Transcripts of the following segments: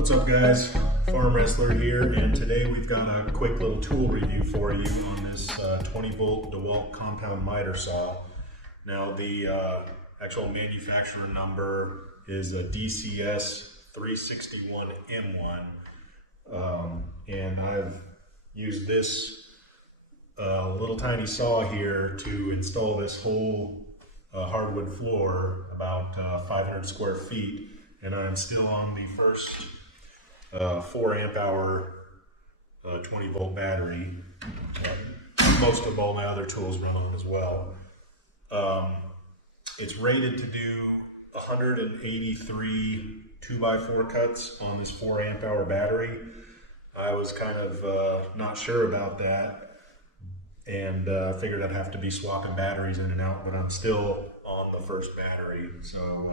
What's up guys, Farm Wrestler here, and today we've got a quick little tool review for you on this 20 volt Dewalt Compound Miter Saw. Now the actual manufacturer number is a DCS361M1, and I've used this little tiny saw here to install this whole hardwood floor, about 500 square feet, and I'm still on the first 4 amp hour 20 volt battery. Most of all my other tools run on as well. It's rated to do 183 2x4 cuts on this 4 amp hour battery. I was kind of not sure about that, and figured I'd have to be swapping batteries in and out, but I'm still on the first battery, so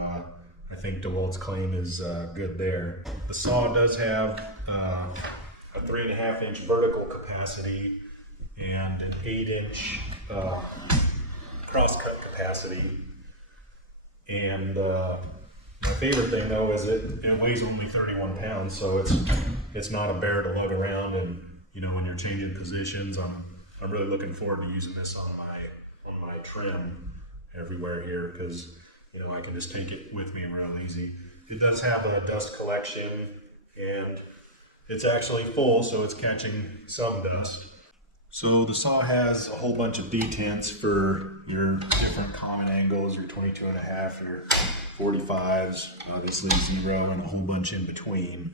I think Dewalt's claim is good there. The saw does have a 3.5 inch vertical capacity and an 8 inch crosscut capacity. And my favorite thing though is it weighs only 31 pounds, so it's not a bear to lug around. And you know, when you're changing positions, I'm really looking forward to using this on my trim everywhere here, because you know, I can just take it with me real easy. It does have a dust collection, and it's actually full, so it's catching some dust. So the saw has a whole bunch of detents for your different common angles, your 22.5, your 45s, obviously 0, and a whole bunch in between.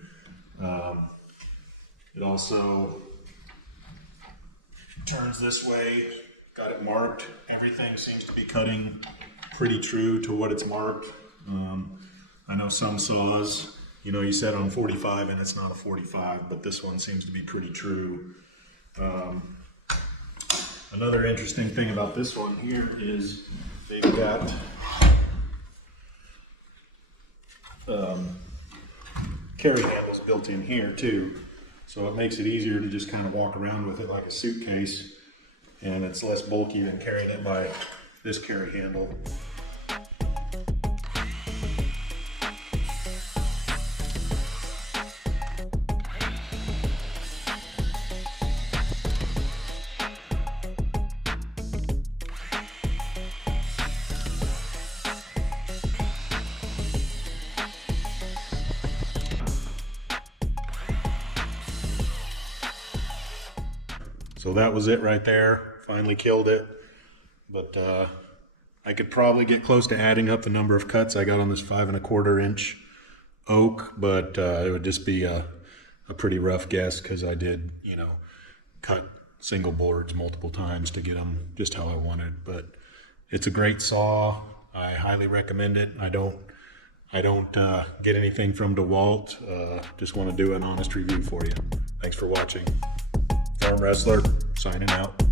It also turns this way, got it marked. Everything seems to be cutting pretty true to what it's marked. I know some saws, you know, you set on 45 and it's not a 45, but this one seems to be pretty true. Another interesting thing about this one here is they've got carry handles built in here too, so it makes it easier to just kind of walk around with it like a suitcase, and it's less bulky than carrying it by this carry handle. So that was it right there. Finally killed it. But I could probably get close to adding up the number of cuts I got on this 5.25 inch oak, but it would just be a pretty rough guess, because I did, you know, cut single boards multiple times to get them just how I wanted. But it's a great saw. I highly recommend it. I don't get anything from Dewalt. Just want to do an honest review for you. Thanks for watching. Farm Wrestler signing out.